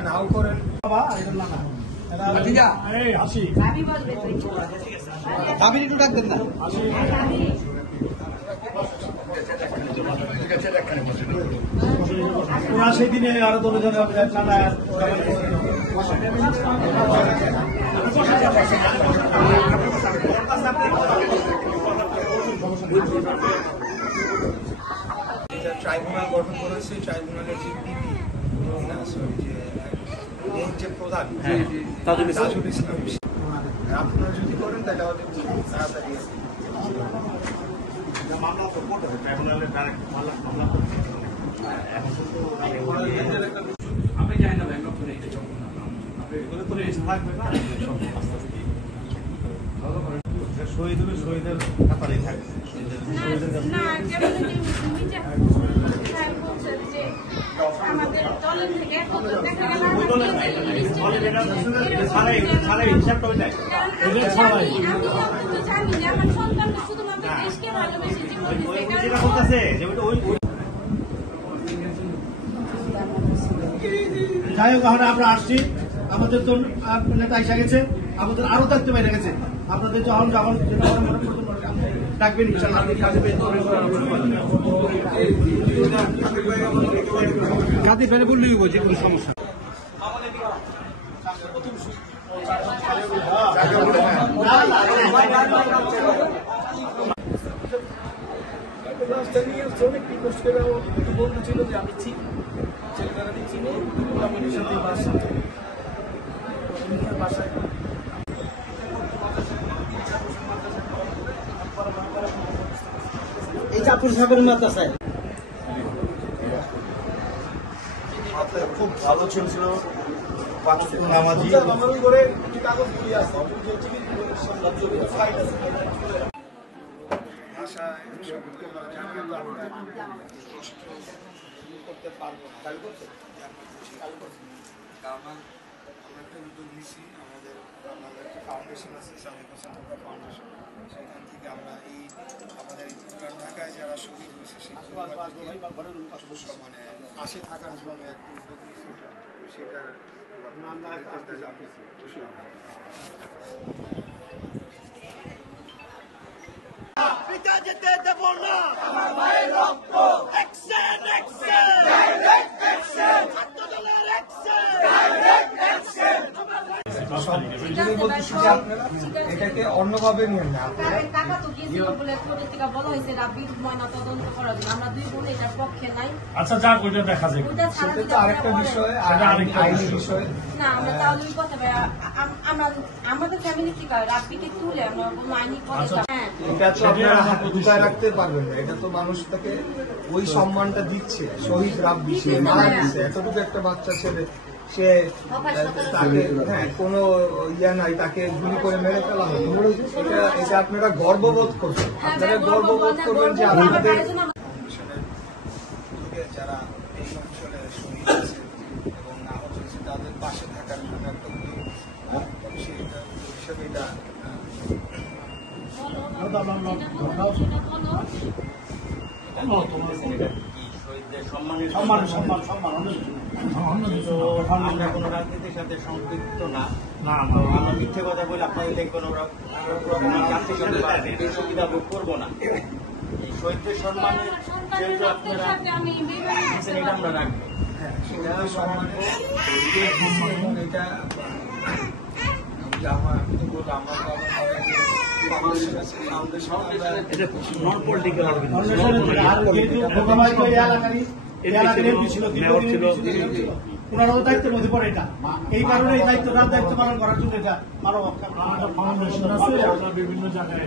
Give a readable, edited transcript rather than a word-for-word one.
নাও করেন একটু ডাকবেন না ওরা সেই দিনে আরো দলজন ট্রাইব্যুনাল গঠন করেছে ট্রাইব্যুনালের যে পিপি যে প্রধান তাজুল ইসলাম আপনারা যদি করেন তাহলে আমাদের তাড়াতাড়ি মামলা তো করতে হবে ট্রাইব্যুনালের ডাইরেক্ট মামলা আমি জানি না ব্যাংক করে এটা চলবে না এগুলো তো রেস থাকবে না সব আস্তে আস্তে শহীদের কাতারেই থাকে না আমাদের দলের থেকে যাই হোক আমরা আসছি আমাদের তো নেতা এসে গেছে আমাদের আরো দায়িত্ব বেড়ে গেছে আপনাদের যখন ডাকবেন কাঁদে ফেলে বললেই যে কোনো সমস্যা শ্রমিক বলতেছিল যে আমি চিনি ছেলেরা চিনি কমিটির সাথে বাসায় এই চাপুর সাগরের মাদ্রাসায় খুব ভালো ছিল নামাজি করে কাগজ পুড়িয়ে আসতে করতে পারবো কারণ আমরা একটা উদ্যোগ নিচ্ছি আমাদের একটা ফাউন্ডেশন আছে সাদিক হোসেন ফাউন্ডেশন সেখান থেকে আমরা এই আমাদের ঢাকায় যারা শহীদ হয়েছে সেই মানে পাশে থাকার জন্য একটা উদ্যোগ নিচ্ছি সেটার পিতা যেতে দেব না আমার মায়ের রক্ত অ্যাকশন অ্যাকশন ডাইরেক্ট অ্যাকশন ছাত্রদলের অ্যাকশন ডাইরেক্ট অ্যাকশন এটাকে অন্যভাবে নিয়ে না টাকা তো গিয়েছিল বলে পত্রিকা বলা হয়েছে রাব্বির ময়না তদন্ত করার জন্য আমরা দুই বোন এটার পক্ষে নাই আচ্ছা যাক ওইটা দেখা যাবে সেটা তো আরেকটা বিষয় আইনি বিষয় না আমরা তাহলে এই কথা আমাদের ফ্যামিলি থেকে রাব্বিকে তুলে আমরা কোনো আইনি কথা এটা তো আপনারা হাতে ঢুকায় রাখতে পারবেন না এটা তো মানুষ তাকে ওই সম্মানটা দিচ্ছে শহীদ রাব্বি সে মারা গেছে এতটুকু একটা বাচ্চা ছেলে সে তাকে কোনো ইয়া নাই তাকে গুলি করে মেরে ফেলা হয় এটা আপনারা গর্ববোধ করবেন আপনারা গর্ববোধ করবেন যে আপনাদের যারা এই অঞ্চলে শহীদ আছে এবং আহত হয়েছে তাদের পাশে থাকার জন্য একটা উদ্যোগ হিসেবে এটা আমরা কোনো রাজনীতির সাথে সম্পৃক্ত না আমরা মিথ্যে কথা বলে আপনাদের কোনো সুবিধা ভোগ করবো না এই শহীদদের সম্মানে যেহেতু আপনারা এটা আমরা রাখবো সেটা সম্মানে এটা ওনারাও দায়িত্বের মধ্যে পড়ে এটা এই কারণে এই দায়িত্ব পালন করার জন্য এটা আরো বিভিন্ন জায়গায়